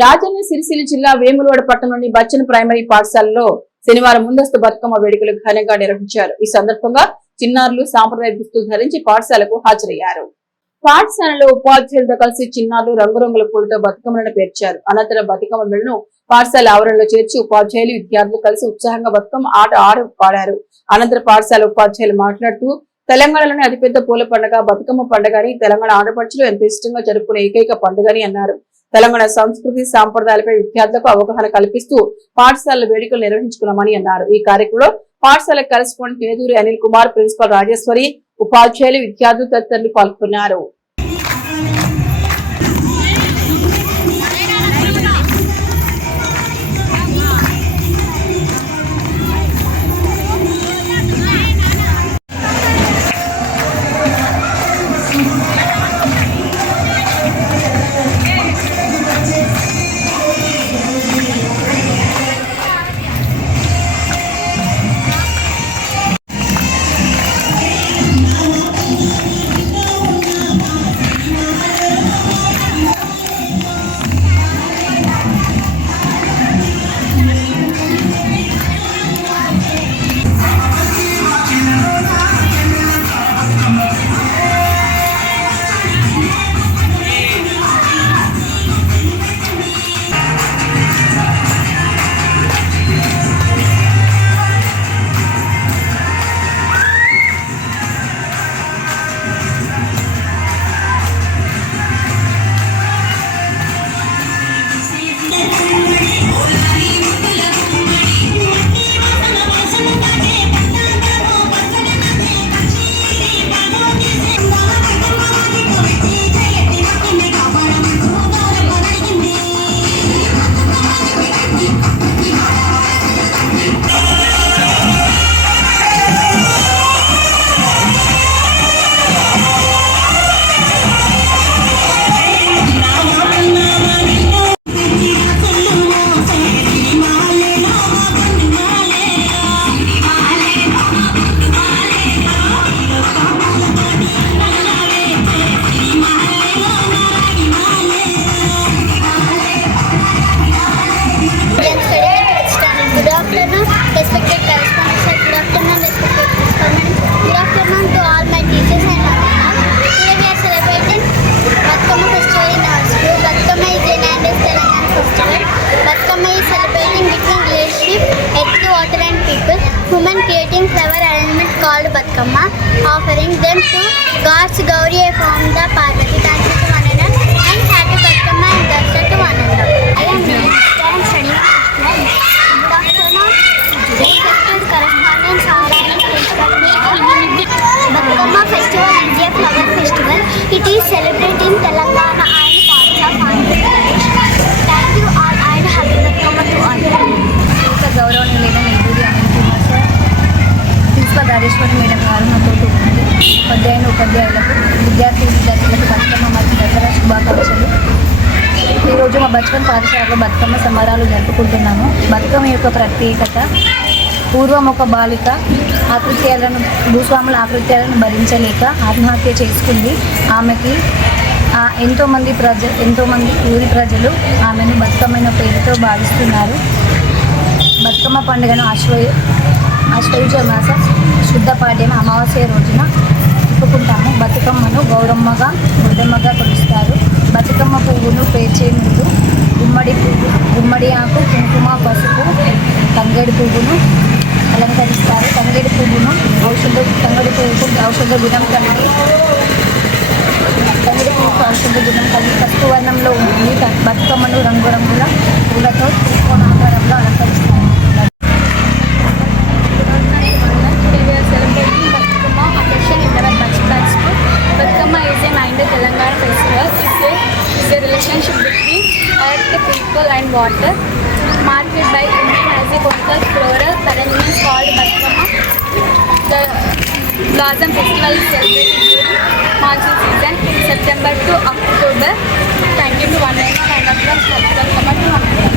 రాజన్న సిరిసిల్ల జిల్లా వేములవాడ పట్టణంలోని బచ్చన్ ప్రైమరీ పాఠశాలలో శనివారం ముందస్తు బతుకమ్మ వేడుకలు ఘనంగా నిర్వహించారు. ఈ సందర్భంగా చిన్నారులు సాంప్రదాయ దుస్తులు ధరించి పాఠశాలకు హాజరయ్యారు. పాఠశాలలో ఉపాధ్యాయులతో కలిసి చిన్నారులు రంగురంగుల పూలతో బతుకమ్మలను పేర్చారు. అనంతరం బతుకమ్మ మెడను పాఠశాల ఆవరణలో చేర్చి ఉపాధ్యాయులు విద్యార్థులు కలిసి ఉత్సాహంగా బతుకమ్మ ఆట పాడారు. అనంతరం పాఠశాల ఉపాధ్యాయులు మాట్లాడుతూ తెలంగాణలోని అతిపెద్ద పూల పండుగ బతుకమ్మ పండుగని తెలంగాణ ఆడపడుచులు ఎంతో ఇష్టంగా జరుపుకునే ఏకైక పండుగని అన్నారు. తెలంగాణ సంస్కృతి సాంప్రదాయాలపై విద్యార్థులకు అవగాహన కల్పిస్తూ పాఠశాల వేడుకలు నిర్వహించుకున్నామని అన్నారు. ఈ కార్యక్రమంలో పాఠశాల కరెస్పాండెంట్ నేదూరి అనిల్ కుమార్, ప్రిన్సిపల్ రాజేశ్వరి, ఉపాధ్యాయులు, విద్యార్థులు తదితరులు పాల్గొన్నారు. Women creating flower arrangement called Batkama, offering them to gods Gauri from the Parvati. Thank you to one another and happy Batkama and Dasha to one another. I am studying. Good afternoon, respected correspondents, Batkama festival is a flower festival. It is celebrated in Telangana and parts of Andhra Pradesh. Thank you all and happy Batkama to all. గౌరవనీయులైన Neduri Anil Kumar sir, principal Rajeshwari madam garu నాతో ఉపాధ్యాయులకు, విద్యార్థులకు బతుకమ్మ మరియు దసరా శుభాకాంక్షలు. ఈరోజు మా బచ్పన్ పాఠశాలలో బతుకమ్మ సంబరాలు జరుపుకుంటున్నాము. బతుకమ్మ యొక్క ప్రత్యేకత, పూర్వం ఒక బాలిక భూస్వాముల ఆకృత్యాలను భరించలేక ఆత్మహత్య చేసుకుంది. ఆమెకి ఎంతోమంది ఊరి ప్రజలు ఆమెను బతుకమ్మ పేరుతో భావిస్తున్నారు. బతుకమ్మ పండుగను ఆశ్వయుజ మాస శుద్ధ పాడ్యం అమావాస్య రోజున చెప్పుకుంటాము. బతుకమ్మను గౌరమ్మగా బుద్ధమ్మగా కొలుస్తారు. బతుకమ్మ పువ్వును పేర్చే ముందు గుమ్మడి ఆకు, కుంకుమ, పసుపు, తంగేడు పువ్వును అలంకరిస్తారు. తంగేడు పువ్వుకు ఔషధ గుణం కలిగి పసుపు వర్ణంలో ఉంటుంది. బతుకమ్మను రంగురంగుల పూలతో త్రికోణాకారంలో అలంకరిస్తారు. Batkama is an Indo-Telangana festival. It's a relationship between earth, people and water, marked by Indian as a coastal floral arrangements called Batkama. The Blossom Festival is celebrated during monsoon season, September to October. Thank you to one and Batkama to one.